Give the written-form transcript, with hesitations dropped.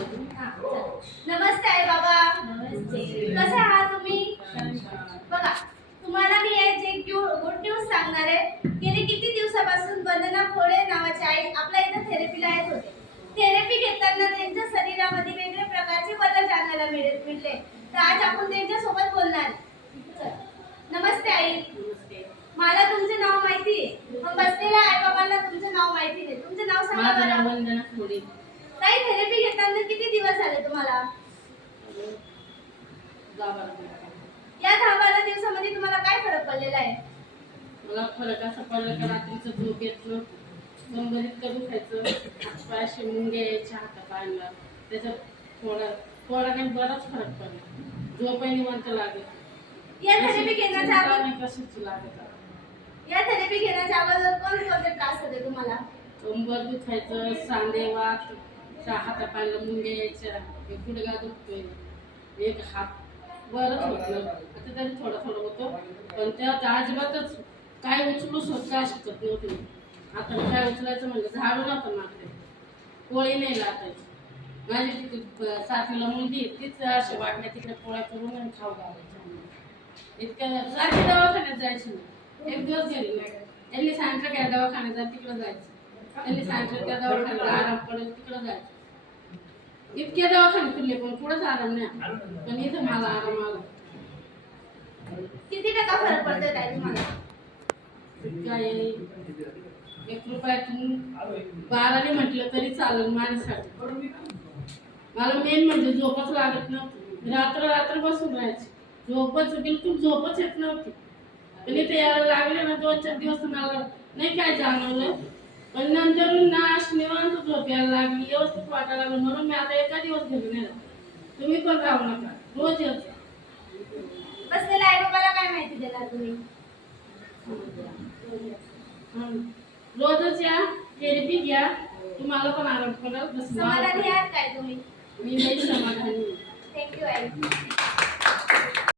नमस्ते आई बाबा. नमस्ते. कसे आहात तुम्ही? बघा, तुम्हाला मी एक गुड न्यूज सांगणार आहे. गेली किती दिवसापासून वंदना खोडे नावाची आई आपल्या इथं थेरपीला येत होते. थेरपी घेताना त्यांच्या शरीरामध्ये वेगवेगळ्या प्रकारचे बदल जाणायला मिळले. तर आज आपण त्यांच्या सोबत बोलणार. नमस्ते आई. मला तुमचे नाव माहिती आहे, पण बसलेल्या आई बाबांना तुमचं नाव माहिती नाही. तुमचं नाव सांगा बरं. वंदना खोडे. ताई, थेरपी घेताना किती दिवस झाले तुम्हाला? या 10-12 दिवसामध्ये तुम्हाला काय फरक पडलेला आहे? मला फरक असा पडला का रात्रीचं झोप येत नव्हतं, कंबरीत कमी खायचं, पायाशी मुंग्या यायच्या हातापायांना. त्याच्यात थोडा काही बराच फरक पडला. झोपही निवांत लागत. या थेरपी घेण्याच्या अगोदर कोणते त्रास होते तुम्हाला? कंबर दुखायचं, सांधे वात, हातापायाला मुंग्या यायच्या, गुडघा दुखतोय, एक हात बरंच होतं. आता तरी थोडं होतो, पण त्यात अजिबातच काय उचलू सुद्धा शकत नव्हते. आता काय उचलायचं म्हणलं झाडू नव्हतं मागते, पोळी नाही लाटायची. माझी तिथे 7वीला मुलगी तीच अशी वाटल्या तिकडे पोळ्या करून आणि खाऊ घालायची. इतक्या सारखी दवाखान्यात जायची नाही. एक दिवस गेली नाही. यांनी सांगितलं काय दवाखान्यात जा, तिकडं जायचं. त्यांनी सांगितलं त्या दवाखान्यात आराम पडेल, तिकडं जायचं. इतके दवाखाने फिरले पण कुठंच आराम नाही. पण इथं मला आराम आला. किती टक्का फरक पडतोय ताई तुम्हाला? काय 1 रुपयातून 12ने म्हटलं तरी चालेल माझ्यासाठी. मला मेन म्हणजे झोपच लागत नव्हती. रात्र बसून राहायची. बिलकुल झोपच येत नव्हती. पण इथे यायला लागले ना 2-4 दिवस मला नाही काय जाणवलं, पण नंतर निवांत झोप यायला लागली, व्यवस्थित वाटायला लागलं. म्हणून मी आता एका दिवस घरी नाही राहत. तुम्ही पण राहू नका, रोज येत. बसलेल्या आई बाबाला काय माहिती देणार तुम्ही? रोजच या, थेरपी घ्या, तुम्हाला पण आराम पडेल. समाधानी आहात काय तुम्ही? मी समाधानी. थँक्यू आई.